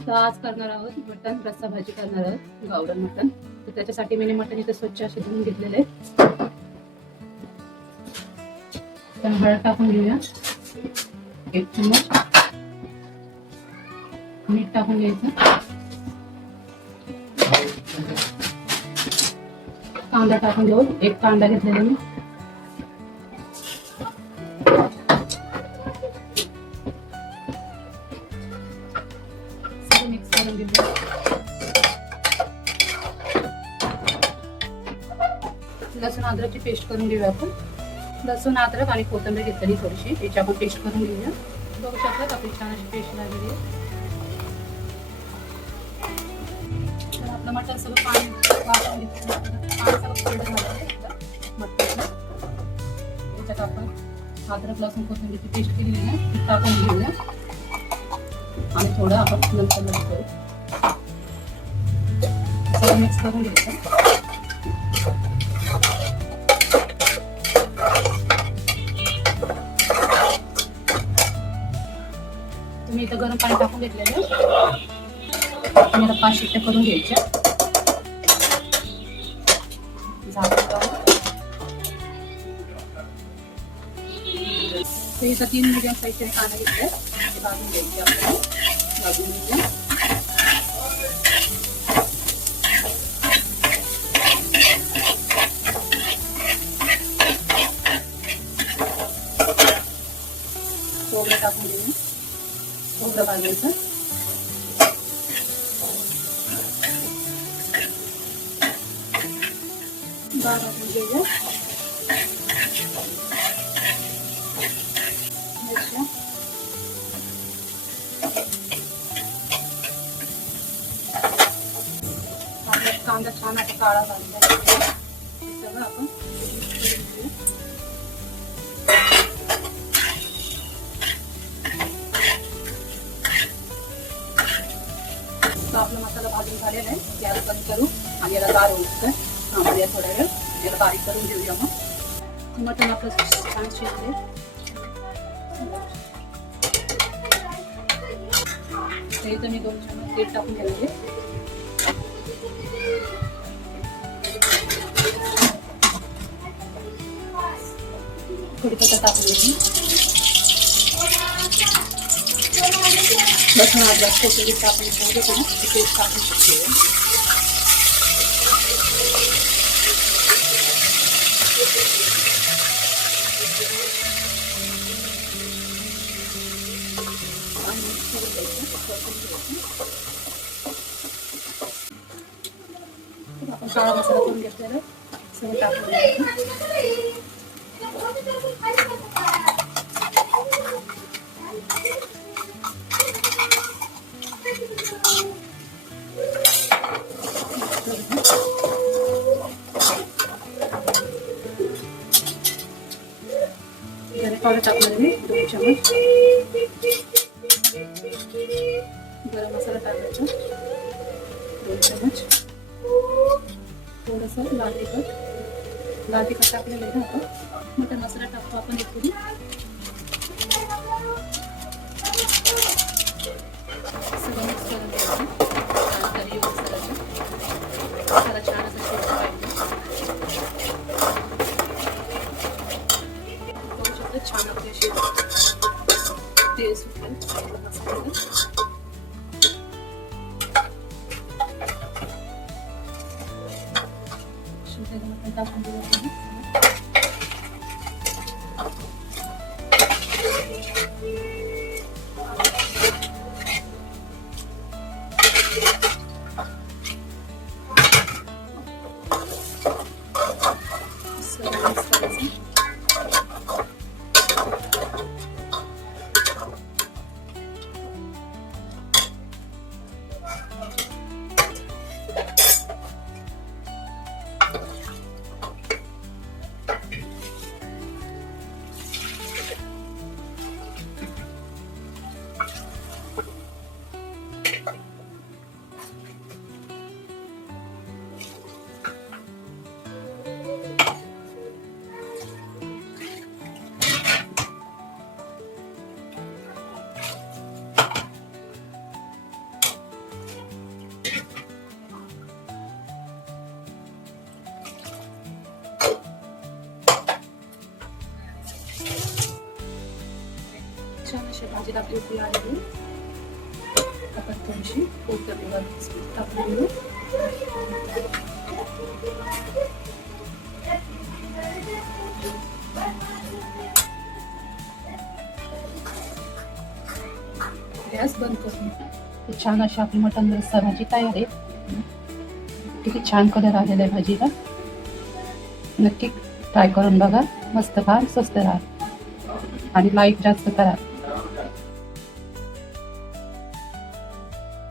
तर आज करणार आहोत मटण रस्सा भाजी करणार आहोत, गावरान मटण. तर त्याच्यासाठी मी मटण इथे स्वच्छ असे धुवून घेतलेले आहे. तर हळद टाकून घेऊया, 1 चमच मीठ टाकून घ्यायचं. कांदा टाकून घेऊ, 1 कांदा घेतलेला मी. सगळं मिक्स करून घेऊया. लसूण अद्रकची पेस्ट करून घेऊया आपण. लसूण अद्रक आणि कोथिंबीर घेतलेली थोडीशी, याची आपण पेस्ट करून घेऊया. बघू शकतात आपली छान अशी पेस्ट झालेली आहे. तर आपलं मटण सगळं पाणी वाफवून घेतलं, पाणी सगळं कोरडं झालं आहे मटणाला. याच्यात आपण अद्रक लसूण कोथिंबीरची पेस्ट केलेली आहे ना, ती टाकून घेऊया आणि थोडं आपण नंतर करू. सगळं मिक्स करून घ्यायचं. मी इथं गरम पाणी टाकून घेतलेलं. मला 5 शिट्ट्या करून घ्यायच्या. इथं 3 मीडियम साईजचे कांदा घेतले, ते भाजून घ्यायचे आपल्याला. भाजून घ्यायचे. खोबरं टाकून घेऊया, खोबरं भाजायचं. भाजून घेऊया. आपला कांदा छान असा काळा झालेला आहे. सगळं आपण आपला मसाला भाजून झालेला आहे. गॅस बंद करू आणि याला गार होऊ थांबूया थोड्या वेळ. याला बारीक करून घेऊया. मग मटण आपलं छान शिजले. इथं मी 2 चमच तेल टाकून घ्यायचे. थोडी पत्ता टाकून घ्यायची. लसूण अद्रक कोथिंबीर टाकून घेतो ना, पेस्ट टाकून शकतो. आपण काळा मसाला करून घेतलेला सगळं टाकून घ्यायचं. पावडर टाकणार मी 2 चमच. गरम मसाला टाकायचा 2 चमच. थोडंसं लाल तिखट टाकलेलं आहे आपण. मटन मसाला टाकतो आपण इकडे. सगळं मिक्स करून घ्यायचं. तरी मसाल्याचं मसाला छान असं शेक पाहिजे. बघू शकतो छान आपली अशी तेल सुटेल मसाल्याला. मटण टाकून देऊ. छान अशी भाजी आपली उकळी आलेली. आता थोडीशी कोथिंबीर टाकून घेऊ. गॅस बंद करून छान अशी आपली मटण रस्सा भाजी तयार आहे. किती छान कलर आलेला आहे भाजीला. नक्की ट्राय करून बघा. मस्त खा, स्वस्त राहा आणि लाईक जास्त करा.